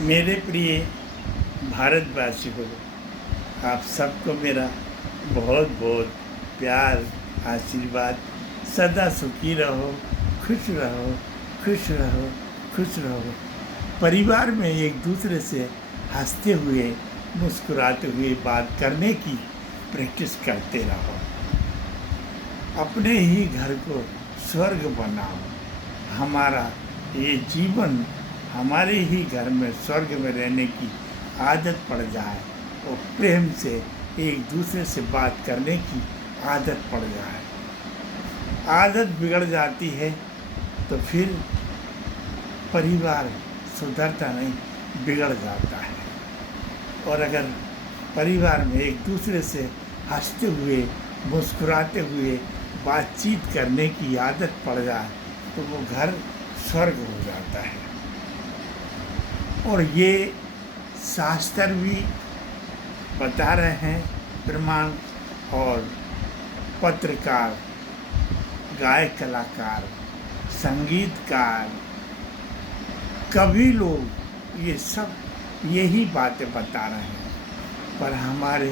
मेरे प्रिय भारतवासियों, आप सबको मेरा बहुत बहुत प्यार आशीर्वाद। सदा सुखी रहो, खुश रहो, खुश रहो, खुश रहो। परिवार में एक दूसरे से हंसते हुए मुस्कुराते हुए बात करने की प्रैक्टिस करते रहो। अपने ही घर को स्वर्ग बनाओ। हमारा ये जीवन हमारे ही घर में स्वर्ग में रहने की आदत पड़ जाए और प्रेम से एक दूसरे से बात करने की आदत पड़ जाए। आदत बिगड़ जाती है तो फिर परिवार सुधरता नहीं, बिगड़ जाता है। और अगर परिवार में एक दूसरे से हंसते हुए मुस्कुराते हुए बातचीत करने की आदत पड़ जाए तो वो घर स्वर्ग हो जाता है। और ये शास्त्र भी बता रहे हैं, प्रमाण। और पत्रकार, गायक, कलाकार, संगीतकार, कवि लोग ये सब यही बातें बता रहे हैं। पर हमारे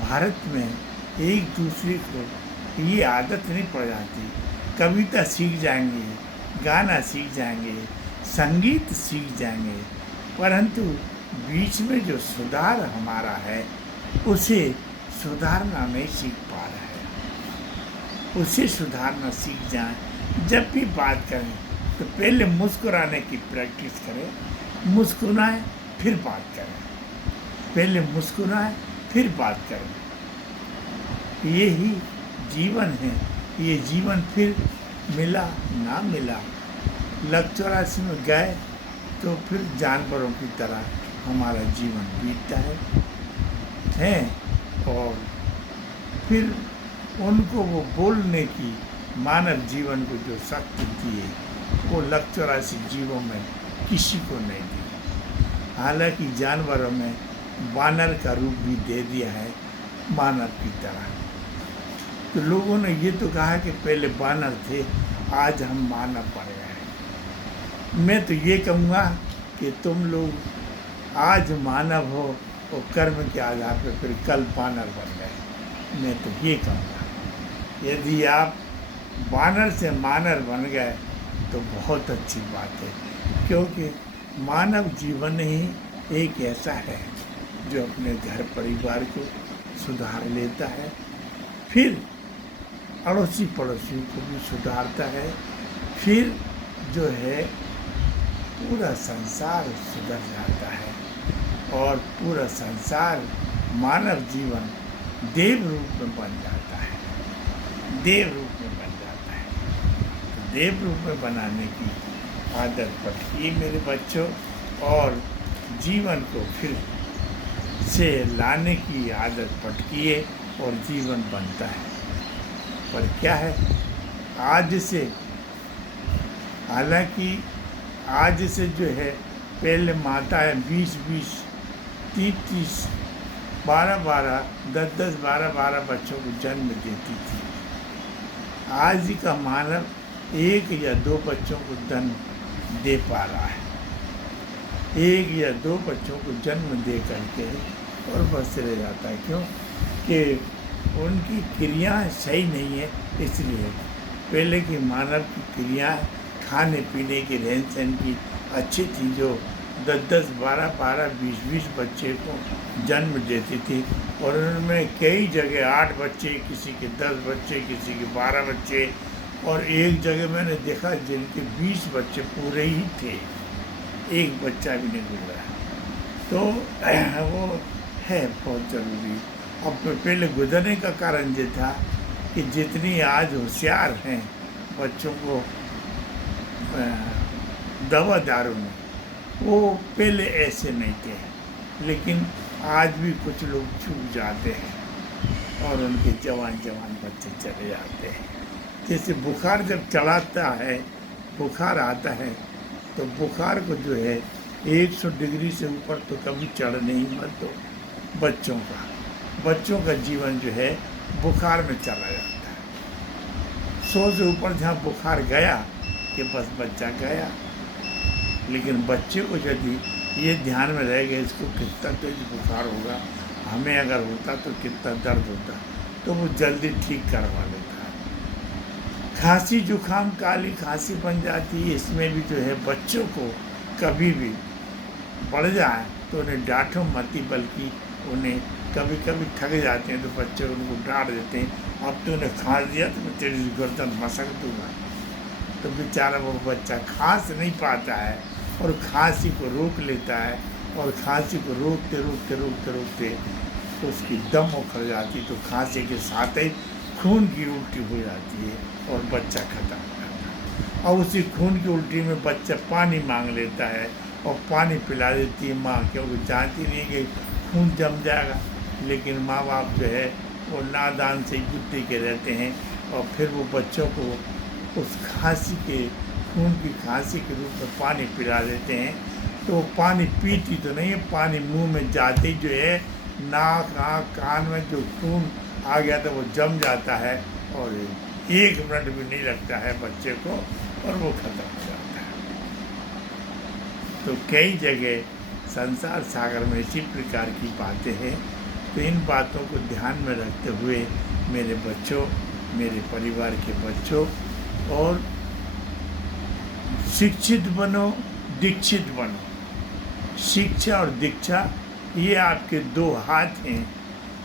भारत में एक दूसरे को ये आदत नहीं पड़ जाती। कविता सीख जाएंगे, गाना सीख जाएंगे, संगीत सीख जाएंगे, परंतु बीच में जो सुधार हमारा है उसे सुधारना नहीं सीख पा रहे हैं। उसे सुधारना सीख जाएं। जब भी बात करें तो पहले मुस्कुराने की प्रैक्टिस करें। मुस्कुराएं फिर बात करें। पहले मुस्कुराएं फिर बात करें। यही जीवन है। ये जीवन फिर मिला ना मिला। लग 84 में गए तो फिर जानवरों की तरह हमारा जीवन बीतता है। और फिर उनको वो बोलने की मानव जीवन को जो शक्ति दी है वो लग 84 जीवों में किसी को नहीं दी। हालांकि जानवरों में वानर का रूप भी दे दिया है मानव की तरह। तो लोगों ने ये तो कहा कि पहले वानर थे, आज हम मानव बन गए। मैं तो ये कहूँगा कि तुम लोग आज मानव हो और कर्म के आधार पर फिर कल वानर बन गए। मैं तो ये कहूँगा यदि आप वानर से मानव बन गए तो बहुत अच्छी बात है, क्योंकि मानव जीवन ही एक ऐसा है जो अपने घर परिवार को सुधार लेता है, फिर अड़ोसी पड़ोसियों को भी सुधारता है, फिर जो है पूरा संसार सुधर जाता है और पूरा संसार मानव जीवन देव रूप में बन जाता है। देव रूप में बन जाता है। तो देव रूप में बनाने की आदत पड़ती है मेरे बच्चों, और जीवन को फिर से लाने की आदत पड़ती है और जीवन बनता है। पर क्या है, आज से, हालांकि आज से जो है पहले माताएं 20-20, 30-30, 12-12, 10-10, 12-12 बच्चों को जन्म देती थी। आज का मानव 1 या 2 बच्चों को जन्म दे पा रहा है। 1 या 2 बच्चों को जन्म दे करके और बस रह जाता है। क्यों? कि उनकी क्रियाएं सही नहीं है। इसलिए पहले की मानव की क्रियाएं, खाने पीने की, रहन सहन की अच्छी थी, जो 10-10, 12-12, 20-20 बच्चे को जन्म देती थी। और उनमें कई जगह 8 बच्चे, किसी के 10 बच्चे, किसी के 12 बच्चे, और एक जगह मैंने देखा जिनके 20 बच्चे पूरे ही थे, एक बच्चा भी नहीं गुजरा। तो वो है बहुत ज़रूरी। अब पहले गुजरने का कारण ये था कि जितनी आज होशियार हैं बच्चों को दवा दारू में, वो पहले ऐसे नहीं थे। लेकिन आज भी कुछ लोग छूट जाते हैं और उनके जवान बच्चे चले जाते हैं। जैसे बुखार जब चढ़ाता है, बुखार आता है, तो बुखार को जो है 100 डिग्री से ऊपर तो कभी चढ़ नहीं मत दो। बच्चों का जीवन जो है बुखार में चला जाता है। 100 से ऊपर जहाँ बुखार गया कि बस बच्चा गया। लेकिन बच्चे को यदि ये ध्यान में रहेगा इसको कितना तेज बुखार होगा, हमें अगर होता तो कितना दर्द होता, तो वो जल्दी ठीक करवा लेता है। खांसी जुकाम काली खांसी बन जाती है, इसमें भी जो है बच्चों को कभी भी बढ़ जाए तो उन्हें डांटो मत, बल्कि उन्हें कभी कभी थक जाते हैं तो बच्चे उनको डांट देते हैं, अब तो उन्हें खांस दिया तो मैं तेरी गर्दन मसक दूंगा। तो बेचारा वो बच्चा खांस नहीं पाता है और खांसी को रोक लेता है, और खांसी को रोकते रोकते रोकते रोकते तो उसकी दम उखड़ जाती, तो खांसी के साथ ही खून की उल्टी हो जाती है और बच्चा खत्म हो जाता है। और उसी खून की उल्टी में बच्चा पानी मांग लेता है और पानी पिला देती है माँ, क्योंकि जानती नहीं कि खून जम जाएगा। लेकिन माँ बाप जो है वो नादान से गुत्ते के रहते हैं, और फिर वो बच्चों को उस खांसी के खून की खांसी के रूप में पानी पिला देते हैं। तो वो पानी पीती तो नहीं है, पानी मुंह में जाते ही जो है नाक आँख कान में जो खून आ गया तो वो जम जाता है, और 1 मिनट भी नहीं लगता है बच्चे को, और वो खत्म हो जाता है। तो कई जगह संसार सागर में इसी प्रकार की बातें हैं। तो इन बातों को ध्यान में रखते हुए मेरे बच्चों, मेरे परिवार के बच्चों, और शिक्षित बनो, दीक्षित बनो। शिक्षा और दीक्षा ये आपके 2 हाथ हैं,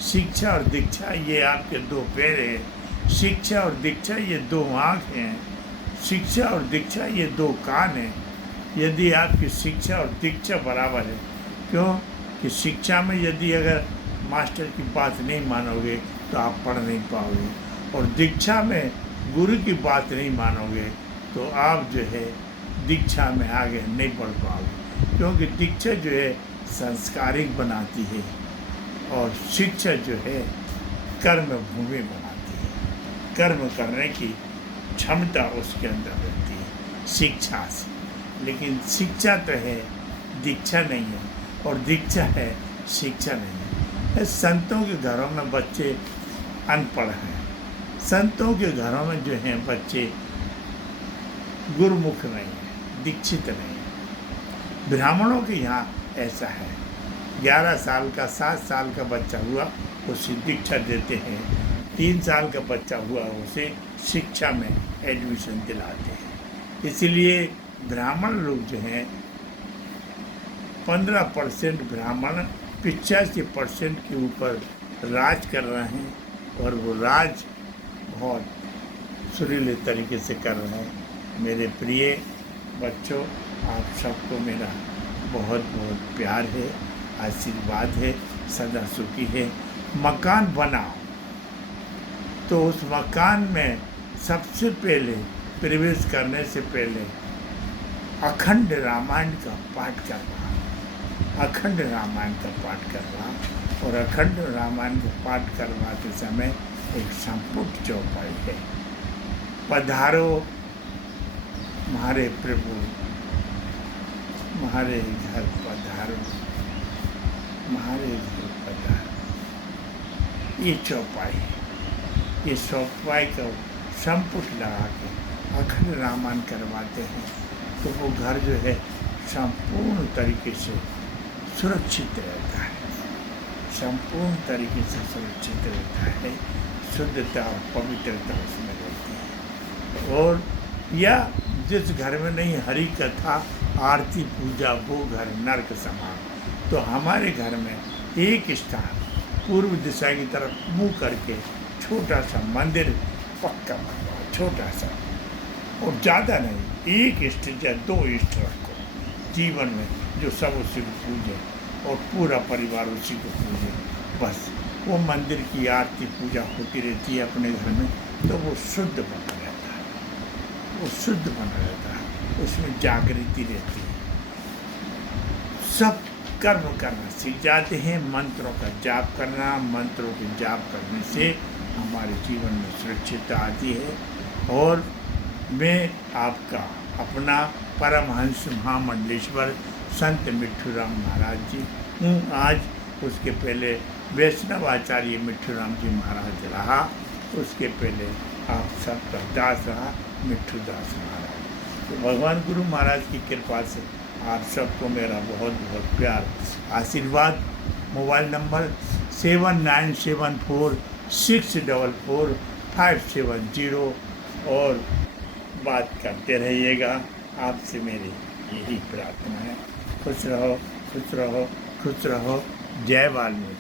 शिक्षा और दीक्षा ये आपके 2 पैर हैं, शिक्षा और दीक्षा ये 2 आँख हैं, शिक्षा और दीक्षा ये 2 कान हैं। यदि आपकी शिक्षा और दीक्षा बराबर है, क्यों कि शिक्षा में यदि अगर मास्टर की बात नहीं मानोगे तो आप पढ़ नहीं पाओगे, और दीक्षा में गुरु की बात नहीं मानोगे तो आप जो है दीक्षा में आगे नहीं बढ़ पाओगे। क्योंकि दीक्षा जो है संस्कारिक बनाती है, और शिक्षा जो है कर्म भूमि बनाती है, कर्म करने की क्षमता उसके अंदर रहती है शिक्षा से। लेकिन शिक्षा तो है, दीक्षा नहीं है, और दीक्षा है, शिक्षा नहीं है। संतों के घरों में बच्चे अनपढ़ हैं, संतों के घरों में जो हैं बच्चे गुरुमुख नहीं है, दीक्षित नहीं है। ब्राह्मणों के यहाँ ऐसा है, 11 साल का 7 साल का बच्चा हुआ उसे दीक्षा देते हैं, 3 साल का बच्चा हुआ उसे शिक्षा में एडमिशन दिलाते हैं। इसलिए ब्राह्मण लोग जो हैं 15% ब्राह्मण 85% के ऊपर राज कर रहे हैं, और वो राज बहुत सुरीले तरीके से कर रहे हैं। मेरे प्रिय बच्चों, आप सबको मेरा बहुत बहुत प्यार है, आशीर्वाद है, सदा सुखी है। मकान बनाओ तो उस मकान में सबसे पहले प्रवेश करने से पहले अखंड रामायण का पाठ करवा, अखंड रामायण का पाठ करवा, और अखंड रामायण का पाठ करवाते समय एक संपुट चौपाई है, पधारो हमारे प्रभु, हमारे घर पधारो, हमारे घर पधारो। ये चौपाई है, ये चौपाई का संपुट लगा के अखंड रामायण करवाते हैं, तो वो घर जो है संपूर्ण तरीके से सुरक्षित रहता है, संपूर्ण तरीके से सुरक्षित रहता है, शुद्धता और पवित्रता उसमें रहती है। और या जिस घर में नहीं हरि कथा आरती पूजा वो घर नरक समान, तो हमारे घर में एक स्थान पूर्व दिशा की तरफ मुँह करके छोटा सा मंदिर पक्का बनवाओ, छोटा सा, और ज़्यादा नहीं, एक इष्ट या 2 इष्ट रखो जीवन में, जो सब उसी को पूजे और पूरा परिवार उसी को पूजे। बस वो मंदिर की आरती पूजा होती रहती है अपने घर में, तो वो शुद्ध बना रहता है, वो शुद्ध बना रहता है, उसमें जागृति रहती है। सब कर्म करना सीख जाते हैं, मंत्रों का जाप करना, मंत्रों के जाप करने से हमारे जीवन में सुरक्षितता आती है। और मैं आपका अपना परमहंस महामंडलेश्वर संत मिट्ठूराम महाराज जी हूँ। आज उसके पहले वैष्णव आचार्य मिट्ठूराम जी महाराज रहा, उसके पहले आप सबका दास रहा मिट्ठू दास महाराज। तो भगवान गुरु महाराज की कृपा से आप सबको मेरा बहुत बहुत प्यार आशीर्वाद। मोबाइल नंबर 7974644570 और बात करते रहिएगा। आपसे मेरी यही प्रार्थना है। खुश रहो, खुश रहो, खुश रहो। जय वाल्मीकि।